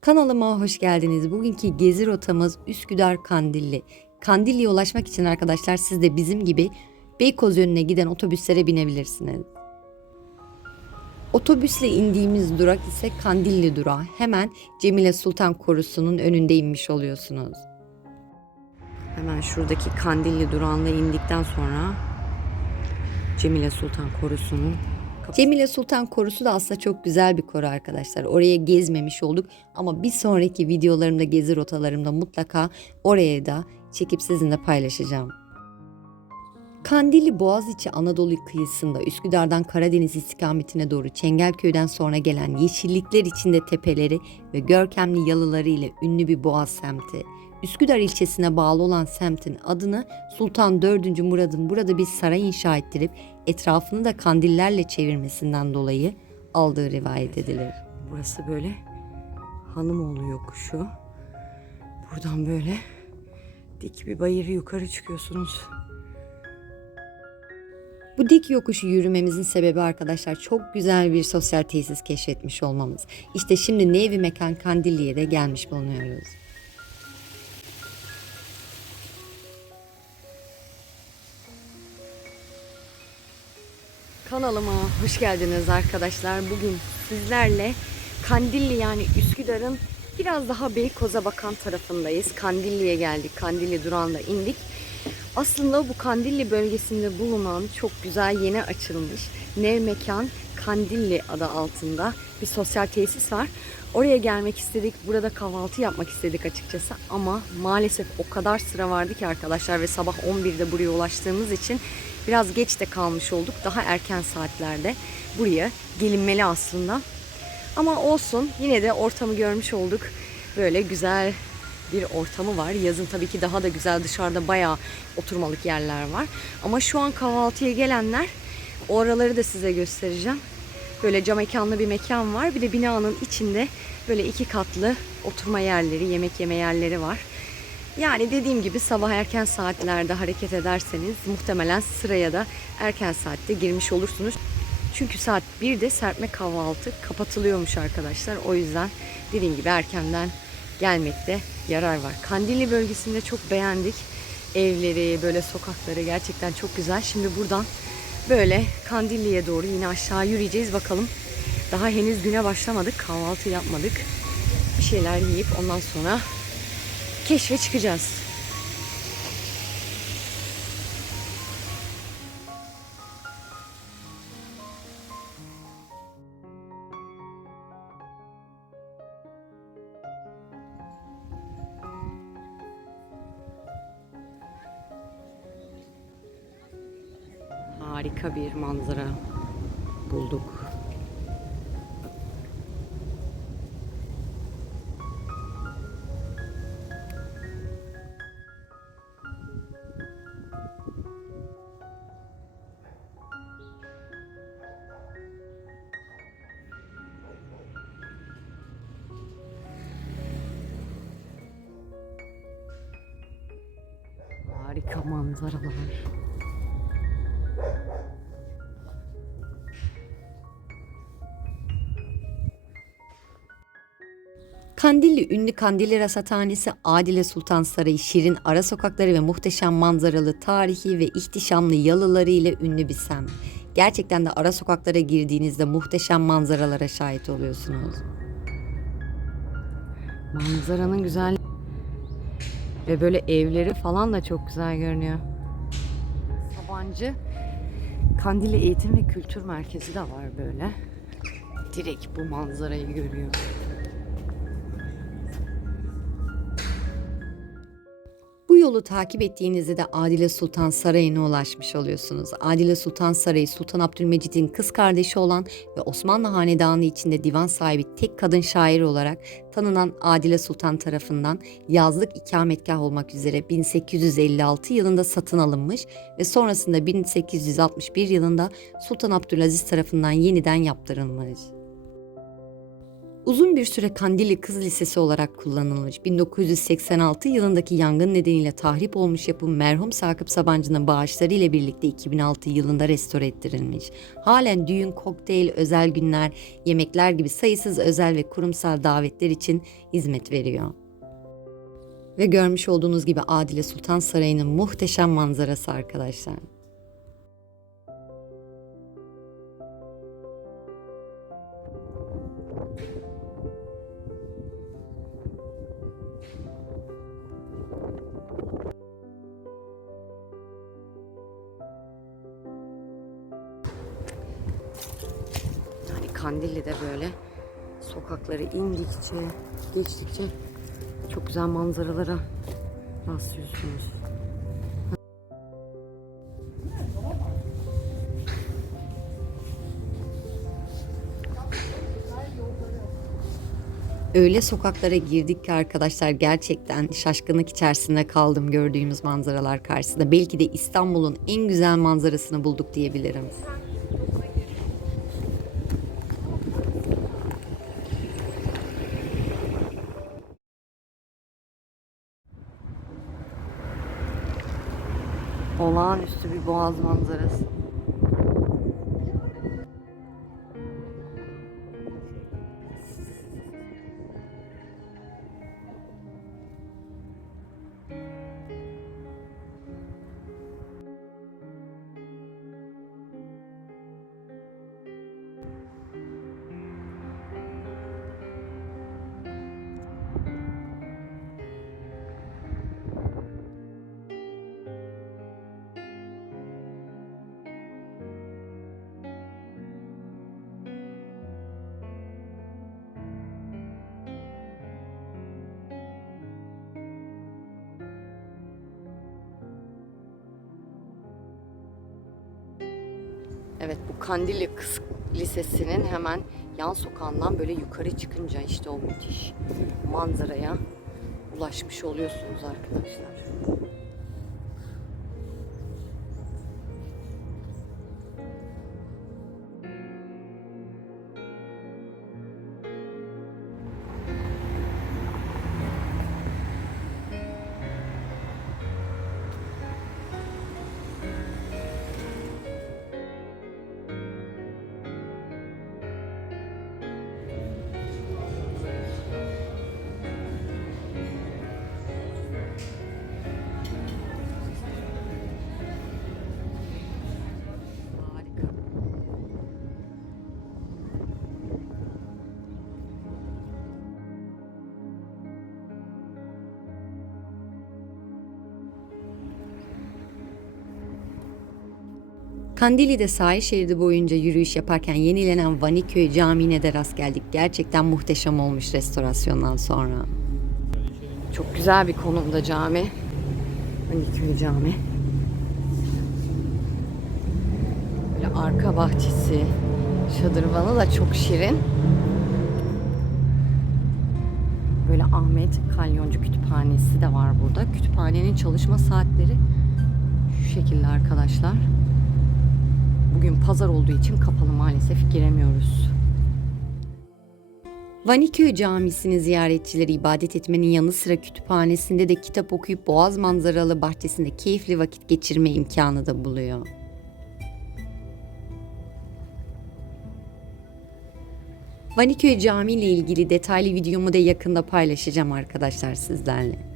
Kanalıma hoş geldiniz. Bugünkü gezi rotamız Üsküdar Kandilli. Kandilli'ye ulaşmak için arkadaşlar siz de bizim gibi Beykoz yönüne giden otobüslere binebilirsiniz. Otobüsle indiğimiz durak ise Kandilli durağı. Hemen Cemile Sultan Korusu'nun önünde inmiş oluyorsunuz. Hemen şuradaki Kandilli durağında indikten sonra Cemile Sultan Korusu'nun Cemile Sultan Korusu da aslında çok güzel bir koru arkadaşlar. Oraya gezmemiş olduk ama bir sonraki videolarımda gezi rotalarımda mutlaka oraya da çekip sizinle paylaşacağım. Kandilli Boğaziçi Anadolu kıyısında Üsküdar'dan Karadeniz istikametine doğru Çengelköy'den sonra gelen yeşillikler içinde tepeleri ve görkemli yalıları ile ünlü bir boğaz semti. Üsküdar ilçesine bağlı olan semtin adını Sultan 4. Murad'ın burada bir saray inşa ettirip etrafını da kandillerle çevirmesinden dolayı aldığı rivayet edilir. Burası böyle Hanımoğlu yokuşu. Buradan böyle dik bir bayırı yukarı çıkıyorsunuz. Bu dik yokuşu yürümemizin sebebi arkadaşlar çok güzel bir sosyal tesis keşfetmiş olmamız. İşte şimdi Nevi Mekan Kandilli'ye de gelmiş bulunuyoruz. Kanalıma hoş geldiniz arkadaşlar. Bugün sizlerle Kandilli yani Üsküdar'ın biraz daha Beykoz'a bakan tarafındayız. Kandilli'ye geldik. Kandilli durağında indik. Aslında bu Kandilli bölgesinde bulunan çok güzel yeni açılmış Nev Mekan Kandilli adı altında bir sosyal tesis var. Oraya gelmek istedik. Burada kahvaltı yapmak istedik açıkçası. Ama maalesef o kadar sıra vardı ki arkadaşlar ve sabah 11'de buraya ulaştığımız için biraz geç de kalmış olduk. Daha erken saatlerde buraya gelinmeli aslında. Ama olsun yine de ortamı görmüş olduk. Böyle güzel bir ortamı var. Yazın tabii ki daha da güzel dışarıda bayağı oturmalık yerler var. Ama şu an kahvaltıya gelenler oraları da size göstereceğim. Böyle cam mekanlı bir mekan var. Bir de binanın içinde böyle iki katlı oturma yerleri, yemek yeme yerleri var. Yani dediğim gibi sabah erken saatlerde hareket ederseniz muhtemelen sıraya da erken saatte girmiş olursunuz. Çünkü saat 1'de serpme kahvaltı kapatılıyormuş arkadaşlar. O yüzden dediğim gibi erkenden gelmekte yarar var. Kandilli bölgesinde çok beğendik. Evleri, böyle sokakları gerçekten çok güzel. Şimdi buradan böyle Kandilli'ye doğru yine aşağı yürüyeceğiz bakalım. Daha henüz güne başlamadık. Kahvaltı yapmadık. Bir şeyler yiyip ondan sonra keşfe çıkacağız. Harika bir manzara bulduk. Harika manzaralar. Kandilli ünlü Kandilli Rasathanesi, Adile Sultan Sarayı, şirin ara sokakları ve muhteşem manzaralı, tarihi ve ihtişamlı yalıları ile ünlü bir semt. Gerçekten de ara sokaklara girdiğinizde muhteşem manzaralara şahit oluyorsunuz. Manzaranın güzel ve böyle evleri falan da çok güzel görünüyor. Sabancı Kandilli Eğitim ve Kültür Merkezi de var böyle. Direkt bu manzarayı görüyor. Yolu takip ettiğinizde de Adile Sultan Sarayı'na ulaşmış oluyorsunuz. Adile Sultan Sarayı Sultan Abdülmecid'in kız kardeşi olan ve Osmanlı Hanedanı içinde divan sahibi tek kadın şair olarak tanınan Adile Sultan tarafından yazlık ikametgah olmak üzere 1856 yılında satın alınmış ve sonrasında 1861 yılında Sultan Abdülaziz tarafından yeniden yaptırılmış. Uzun bir süre Kandilli Kız Lisesi olarak kullanılmış. 1986 yılındaki yangın nedeniyle tahrip olmuş yapı merhum Sakıp Sabancı'nın bağışları ile birlikte 2006 yılında restore ettirilmiş. Halen düğün, kokteyl, özel günler, yemekler gibi sayısız özel ve kurumsal davetler için hizmet veriyor. Ve görmüş olduğunuz gibi Adile Sultan Sarayı'nın muhteşem manzarası arkadaşlar. Kandilli'de böyle sokakları indikçe, geçtikçe çok güzel manzaralara rastlıyorsunuz. Öyle sokaklara girdik ki arkadaşlar gerçekten şaşkınlık içerisinde kaldım gördüğümüz manzaralar karşısında. Belki de İstanbul'un en güzel manzarasını bulduk diyebilirim. Bir boğaz manzarası. Evet bu Kandilli Kız Lisesi'nin hemen yan sokağından böyle yukarı çıkınca işte o müthiş manzaraya ulaşmış oluyorsunuz arkadaşlar. Kandili'de sahil şeridi boyunca yürüyüş yaparken yenilenen Vaniköy Camii'ne de rast geldik. Gerçekten muhteşem olmuş restorasyondan sonra. Çok güzel bir konumda cami. Vaniköy Cami. Böyle arka bahçesi, şadırvanı da çok şirin. Böyle Ahmet Kalyoncu Kütüphanesi de var burada. Kütüphanenin çalışma saatleri şu şekilde arkadaşlar. Bugün pazar olduğu için kapalı maalesef giremiyoruz. Vaniköy Camisi'nin ziyaretçileri ibadet etmenin yanı sıra kütüphanesinde de kitap okuyup boğaz manzaralı bahçesinde keyifli vakit geçirme imkanı da buluyor. Vaniköy Camii ile ilgili detaylı videomu da yakında paylaşacağım arkadaşlar sizlerle.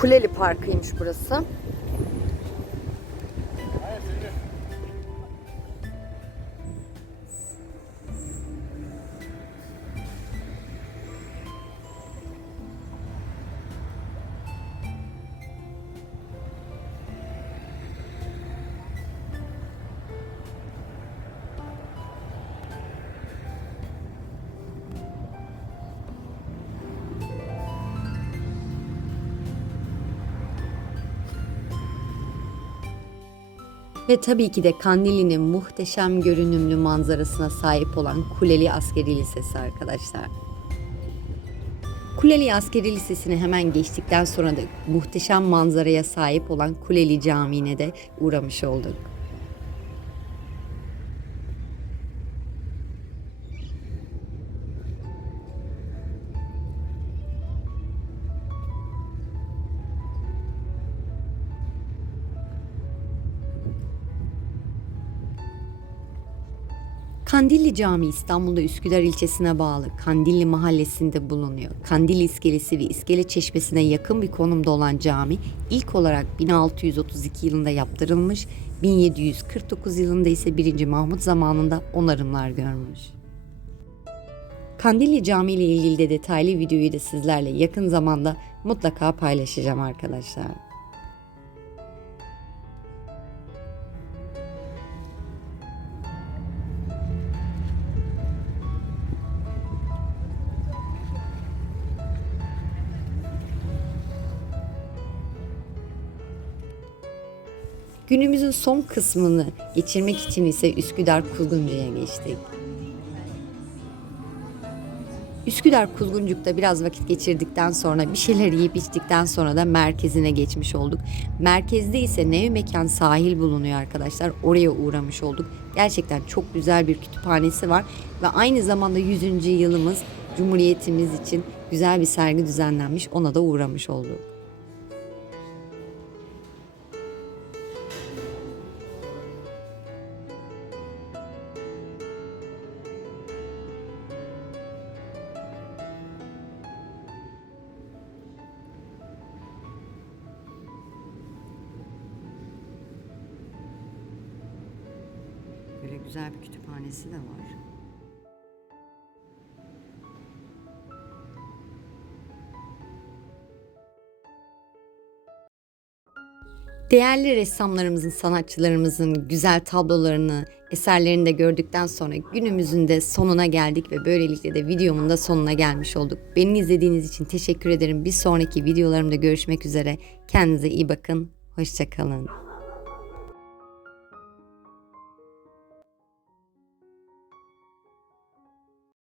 Kuleli Parkı'ymış burası. Ve tabii ki de Kandilli'nin muhteşem görünümlü manzarasına sahip olan Kuleli Askeri Lisesi arkadaşlar. Kuleli Askeri Lisesi'ni hemen geçtikten sonra da muhteşem manzaraya sahip olan Kuleli Camii'ne de uğramış olduk. Kandilli Camii İstanbul'da Üsküdar ilçesine bağlı Kandilli mahallesinde bulunuyor. Kandilli İskelesi ve İskele Çeşmesi'ne yakın bir konumda olan cami ilk olarak 1632 yılında yaptırılmış, 1749 yılında ise 1. Mahmut zamanında onarımlar görmüş. Kandilli Camii ile ilgili de detaylı videoyu da sizlerle yakın zamanda mutlaka paylaşacağım arkadaşlar. Günümüzün son kısmını geçirmek için ise Üsküdar Kuzguncu'ya geçtik. Üsküdar Kuzguncuk'ta biraz vakit geçirdikten sonra bir şeyler yiyip içtikten sonra da merkezine geçmiş olduk. Merkezde ise Nev Mekan sahil bulunuyor arkadaşlar. Oraya uğramış olduk. Gerçekten çok güzel bir kütüphanesi var ve aynı zamanda 100. yılımız Cumhuriyetimiz için güzel bir sergi düzenlenmiş. Ona da uğramış olduk. Güzel bir kütüphanesi de var. Değerli ressamlarımızın, sanatçılarımızın güzel tablolarını, eserlerini de gördükten sonra günümüzün de sonuna geldik ve böylelikle de videomun da sonuna gelmiş olduk. Beni izlediğiniz için teşekkür ederim. Bir sonraki videolarımda görüşmek üzere. Kendinize iyi bakın. Hoşçakalın.